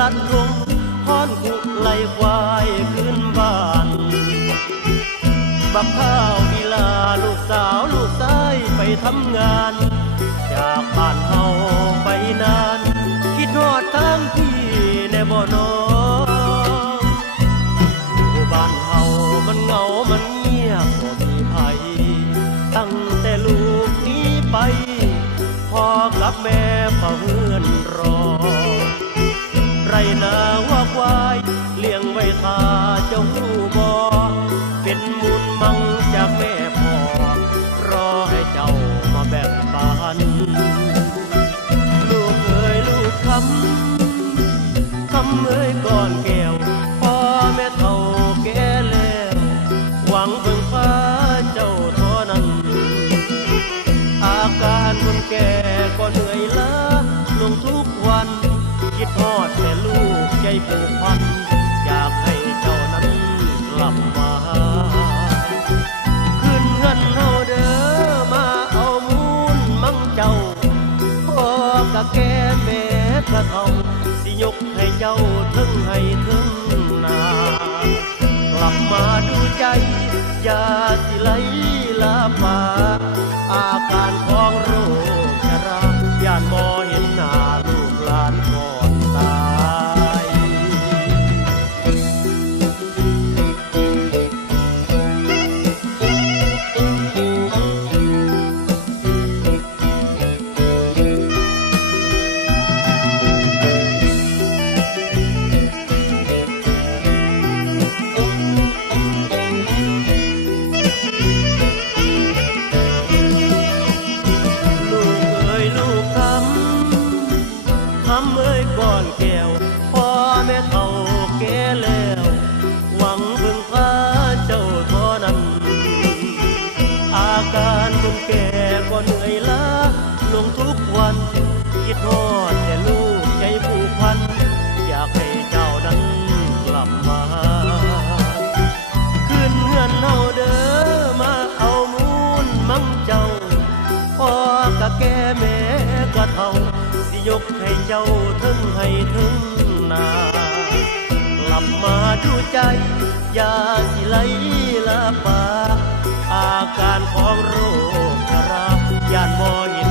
ลัดทงฮ้อนกุไลควายขึ้นบ้านบักข้าวกีฬาลูกสาวลูกชายไปทำงานจากบ้านเฮาไปนานคิดฮอดทางพี่แน่บ่น้องผู้บ้านเฮามันเหงามันเงียบบ่มีไผตั้งแต่ลูกนี้ไปพ่อกับแม่เฝ้าเฮือนรอไรนาวัวควายเลี้ยงไว้ท่าเจ้าหูบ่เป็นมูลมั่งจากแม่พ่อรอให้เจ้ามาแบ่งปันลูกเอ๋ยลูกคำเอ๋ยก่อนแก้วพ่อแม่เฒ่าแก่แล้วหวังเบิ่งฟ้าเจ้าเท่านั้นอาการคนแก่ก็เหนื่อยล้าลงทุกวันคิดฮอดแต่ลูกใจผูกพันอยากให้เจ้านั้นกลับมาขึ้นเงินเฮาเด้อมาเอามูลมั่งเจ้าพ่อกะแก่แม่กะเฒ่าสิยกให้เจ้าถึงให้ถึงนากลับมาดูใจอย่าสิไหลลาป่าอาการของโรคชราย่านบ่เห็นหน้าลูกหลานก่อนตายเมื่อยก่อนแก้วพ่อแม่เฒ่าแก่แล้วหวังพึ่งพาเจ้าเท่านั้นอาการคนแก่ก็เหนื่อยล้าลงทุกวันคิดฮอดแต่ลูกใจผูกพันอยากให้เจ้านั้นกลับมาขึ้นเฮือนเฮาเด้อมาเอามูลมั่งเจ้าพ่อกะแก่แม่กะเฒ่ายกให้เจ้าถึงให้ถึงนากลับมาดูใจอย่าสิไหลลาป่าอาการของโรคชราย่านบ่เห็น